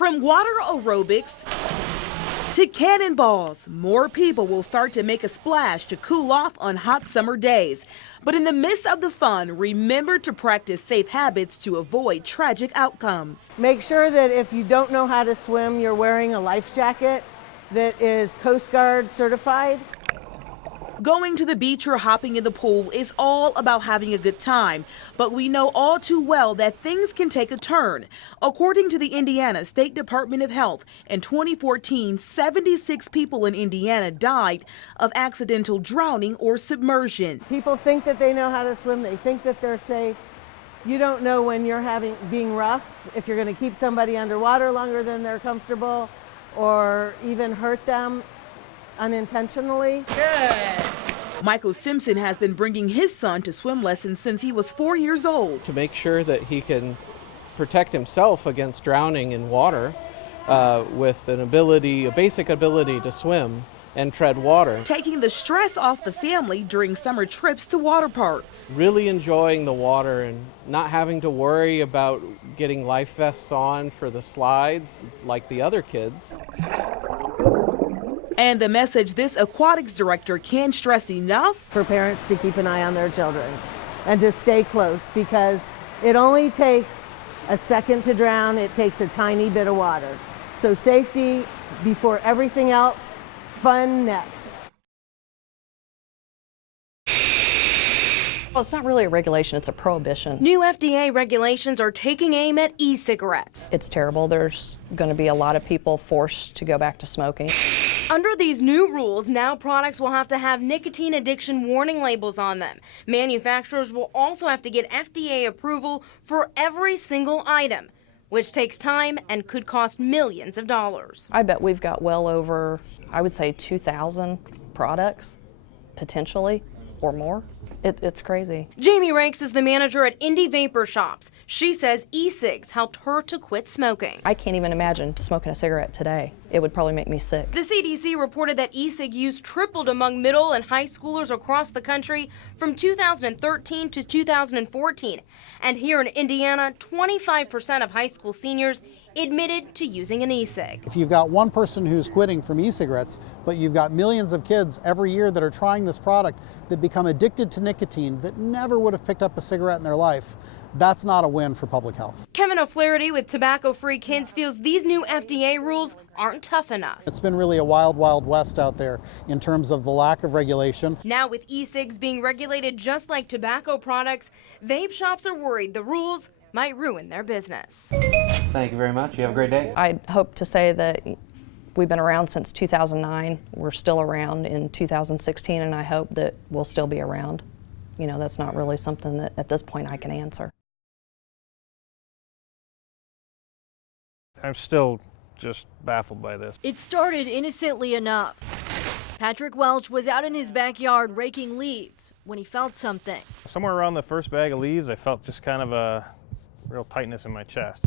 From water aerobics to cannonballs, more people will start to make a splash to cool off on hot summer days. But in the midst of the fun, remember to practice safe habits to avoid tragic outcomes. Make sure that if you don't know how to swim, you're wearing a life jacket that is Coast Guard certified. Going to the beach or hopping in the pool is all about having a good time, but we know all too well that things can take a turn. According to the Indiana State Department of Health, in 2014, 76 people in Indiana died of accidental drowning or submersion. People think that they know how to swim, they think that they're safe. You don't know when you're being rough, if you're going to keep somebody underwater longer than they're comfortable or even hurt them unintentionally. Good. Michael Simpson has been bringing his son to swim lessons since he was 4 years old. To make sure that he can protect himself against drowning in water with a basic ability to swim and tread water. Taking the stress off the family during summer trips to water parks. Really enjoying the water and not having to worry about getting life vests on for the slides like the other kids. And the message this aquatics director can't stress enough: for parents to keep an eye on their children and to stay close, because it only takes a second to drown, it takes a tiny bit of water. So safety before everything else, fun next. Well, it's not really a regulation, it's a prohibition. New FDA regulations are taking aim at e-cigarettes. It's terrible. There's going to be a lot of people forced to go back to smoking. Under these new rules, now products will have to have nicotine addiction warning labels on them. Manufacturers will also have to get FDA approval for every single item, which takes time and could cost millions of dollars. I bet we've got well over, I would say, 2,000 products, potentially, or more. It's crazy. Jamie Rakes is the manager at Indie Vapor Shops. She says e-cigs helped her to quit smoking. I can't even imagine smoking a cigarette today. It would probably make me sick. The CDC reported that e-cig use tripled among middle and high schoolers across the country from 2013 to 2014. And here in Indiana, 25% of high school seniors admitted to using an e-cig. If you've got one person who's quitting from e-cigarettes, but you've got millions of kids every year that are trying this product that become addicted to nicotine that never would have picked up a cigarette in their life, that's not a win for public health. Kevin O'Flaherty with Tobacco Free Kids feels these new FDA rules aren't tough enough. It's been really a wild, wild west out there in terms of the lack of regulation. Now with e-cigs being regulated just like tobacco products, vape shops are worried the rules might ruin their business. Thank you very much. You have a great day. I hope to say that we've been around since 2009. We're still around in 2016, and I hope that we'll still be around. You know, that's not really something that at this point I can answer. I'm still just baffled by this. It started innocently enough. Patrick Welch was out in his backyard raking leaves when he felt something. Somewhere around the first bag of leaves, I felt just kind of a real tightness in my chest.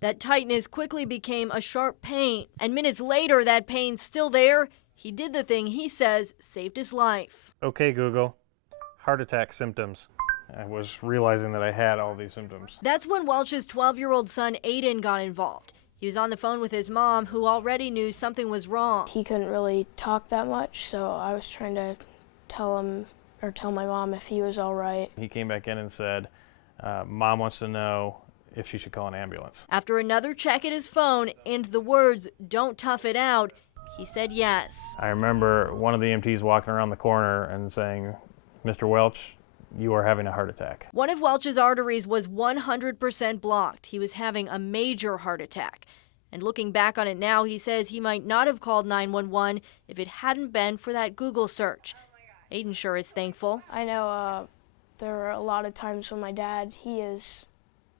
That tightness quickly became a sharp pain, and minutes later, that pain still there, he did the thing he says saved his life. Okay, Google, heart attack symptoms. I was realizing that I had all these symptoms. That's when Welch's 12-year-old son, Aiden, got involved. He was on the phone with his mom, who already knew something was wrong. He couldn't really talk that much, so I was trying to tell my mom if he was all right. He came back in and said, Mom wants to know if she should call an ambulance. After another check at his phone and the words, "Don't tough it out," he said yes. I remember one of the EMTs walking around the corner and saying, Mr. Welch, you are having a heart attack. One of Welch's arteries was 100% blocked. He was having a major heart attack. And looking back on it now, he says he might not have called 911 if it hadn't been for that Google search. Aiden sure is thankful. I know there were a lot of times when my dad, he has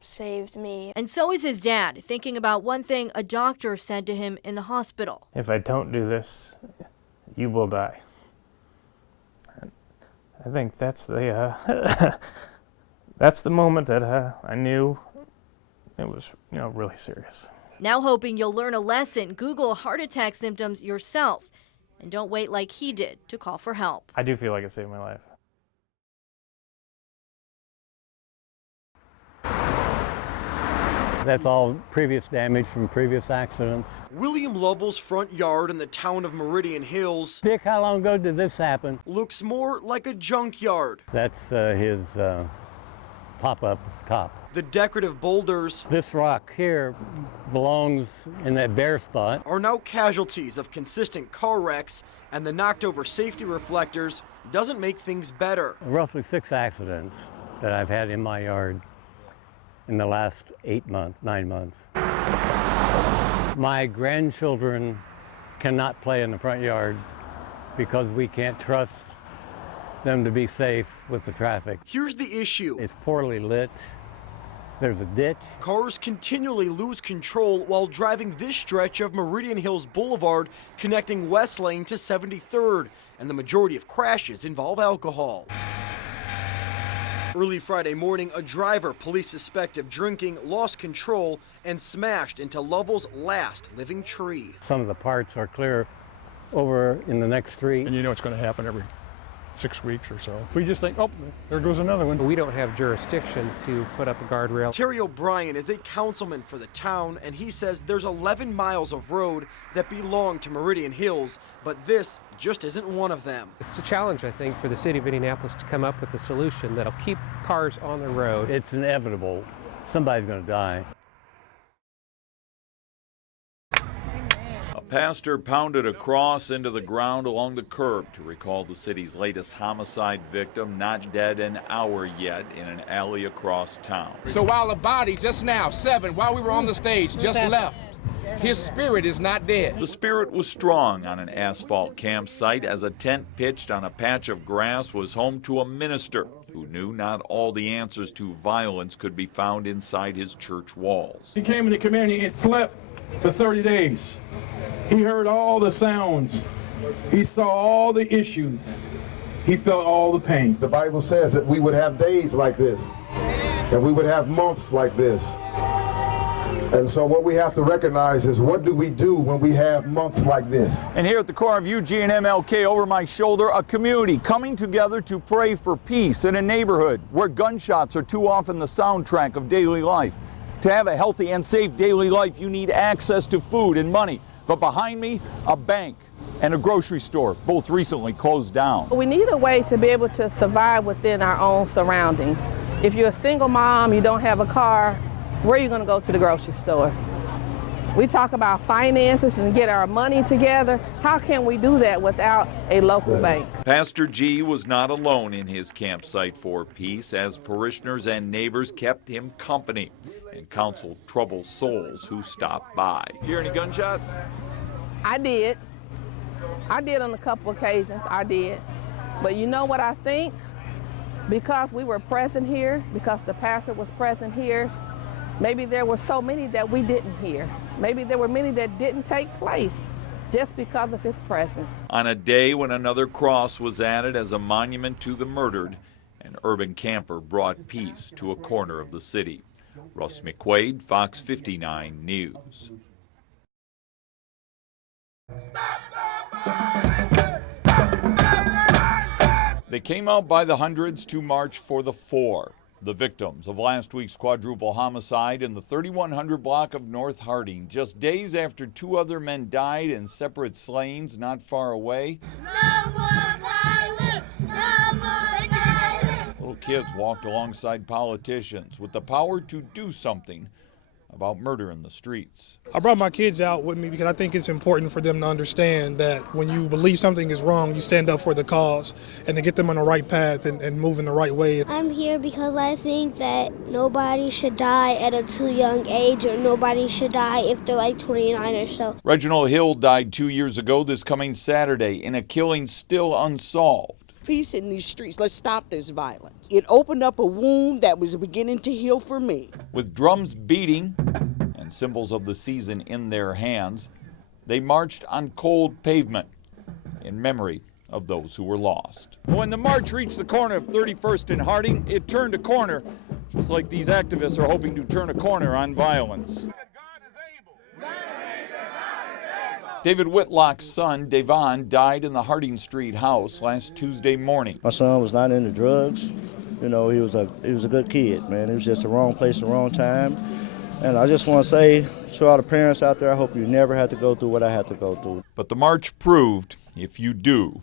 saved me. And so is his dad, thinking about one thing a doctor said to him in the hospital. If I don't do this, you will die. I think that's the that's the moment that I knew it was, really serious. Now hoping you'll learn a lesson, Google heart attack symptoms yourself, and don't wait like he did to call for help. I do feel like it saved my life. That's all previous damage from previous accidents. William Lovell's front yard in the town of Meridian Hills. Dick, how long ago did this happen? Looks more like a junkyard. That's his pop-up top. The decorative boulders. This rock here belongs in that bare spot. Are now casualties of consistent car wrecks, and the knocked over safety reflectors doesn't make things better. Roughly 6 accidents that I've had in my yard in the last 9 months. My grandchildren cannot play in the front yard because we can't trust them to be safe with the traffic. Here's the issue. It's poorly lit. There's a ditch. Cars continually lose control while driving this stretch of Meridian Hills Boulevard connecting West Lane to 73rd, and the majority of crashes involve alcohol. Early Friday morning, a driver police suspect of drinking lost control and smashed into Lovell's last living tree. Some of the parts are clear over in the next street. And you know it's going to happen every 6 weeks or so. We just think, oh, there goes another one. We don't have jurisdiction to put up a guardrail. Terry O'Brien is a councilman for the town, and he says there's 11 miles of road that belong to Meridian Hills, but this just isn't one of them. It's a challenge, I think, for the city of Indianapolis to come up with a solution that'll keep cars on the road. It's inevitable. Somebody's going to die. Pastor pounded a cross into the ground along the curb to recall the city's latest homicide victim, not dead an hour yet, in an alley across town. So while the body just now, 7, while we were on the stage, just left, his spirit is not dead. The spirit was strong on an asphalt campsite as a tent pitched on a patch of grass was home to a minister who knew not all the answers to violence could be found inside his church walls. He came into community and slept for 30 days. He heard all the sounds. He saw all the issues. He felt all the pain. The Bible says that we would have days like this, and we would have months like this. And so what we have to recognize is, what do we do when we have months like this? And here at the core of Eugene MLK, over my shoulder, a community coming together to pray for peace in a neighborhood where gunshots are too often the soundtrack of daily life. To have a healthy and safe daily life, you need access to food and money. But behind me, a bank and a grocery store, both recently closed down. We need a way to be able to survive within our own surroundings. If you're a single mom, you don't have a car, where are you going to go to the grocery store? We talk about finances and get our money together. How can we do that without a local bank? Pastor G was not alone in his campsite for peace, as parishioners and neighbors kept him company and counseled troubled souls who stopped by. Did you hear any gunshots? I did. I did on a couple occasions, I did. But you know what I think? Because we were present here, because the pastor was present here, maybe there were so many that we didn't hear. Maybe there were many that didn't take place just because of his presence. On a day when another cross was added as a monument to the murdered, an urban camper brought peace to a corner of the city. Russ McQuaid, Fox 59 News. They came out by the hundreds to march for the 4. The victims of last week's quadruple homicide in the 3100 block of North Harding, just days after 2 other men died in separate slayings not far away. No more violence! No more violence! Little kids walked alongside politicians with the power to do something about murder in the streets. I brought my kids out with me because I think it's important for them to understand that when you believe something is wrong, you stand up for the cause and to get them on the right path and move in the right way. I'm here because I think that nobody should die at a too young age, or nobody should die if they're like 29 or so. Reginald Hill died 2 years ago this coming Saturday in a killing still unsolved. Peace in these streets. Let's stop this violence. It opened up a wound that was beginning to heal for me. With drums beating and symbols of the season in their hands, they marched on cold pavement in memory of those who were lost. When the march reached the corner of 31st and Harding, it turned a corner, just like these activists are hoping to turn a corner on violence. David Whitlock's son, Devon, died in the Harding Street house last Tuesday morning. My son was not into drugs. You know, he was a good kid, man. It was just the wrong place, the wrong time. And I just want to say to all the parents out there, I hope you never have to go through what I had to go through. But the march proved, if you do,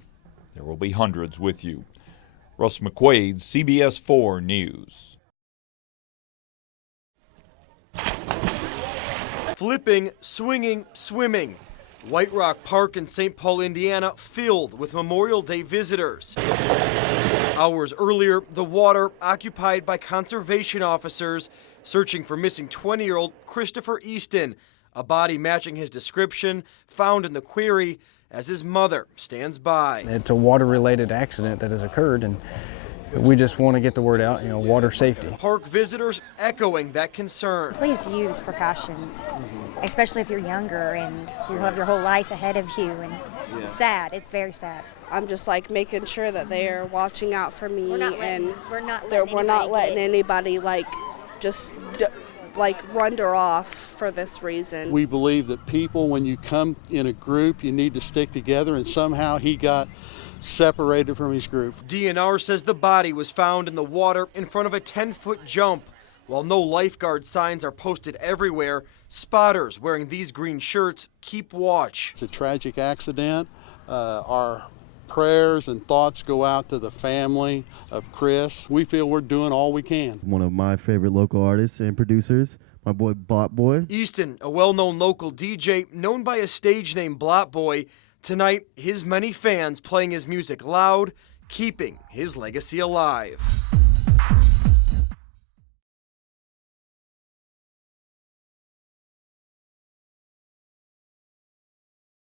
there will be hundreds with you. Russ McQuaid, CBS 4 News. Flipping, swinging, swimming. White Rock Park in St. Paul, Indiana, filled with Memorial Day visitors. Hours earlier, the water occupied by conservation officers searching for missing 20-year-old Christopher Easton, a body matching his description found in the quarry as his mother stands by. It's a water-related accident that has occurred, and we just want to get the word out, water safety. Park visitors echoing that concern. Please use precautions, especially if you're younger and you have your whole life ahead of you. And it's sad. It's very sad. I'm just like making sure that they're watching out for me, and we're not letting anybody just wander off for this reason. We believe that people, when you come in a group, you need to stick together, and somehow he got separated from his group. DNR says the body was found in the water in front of a 10-foot jump. While no lifeguard signs are posted everywhere, spotters wearing these green shirts keep watch. It's a tragic accident. Our prayers and thoughts go out to the family of Chris. We feel we're doing all we can. One of my favorite local artists and producers, my boy Blot Boy. Easton, a well-known local DJ known by a stage name Blot Boy. Tonight, his many fans playing his music loud, keeping his legacy alive.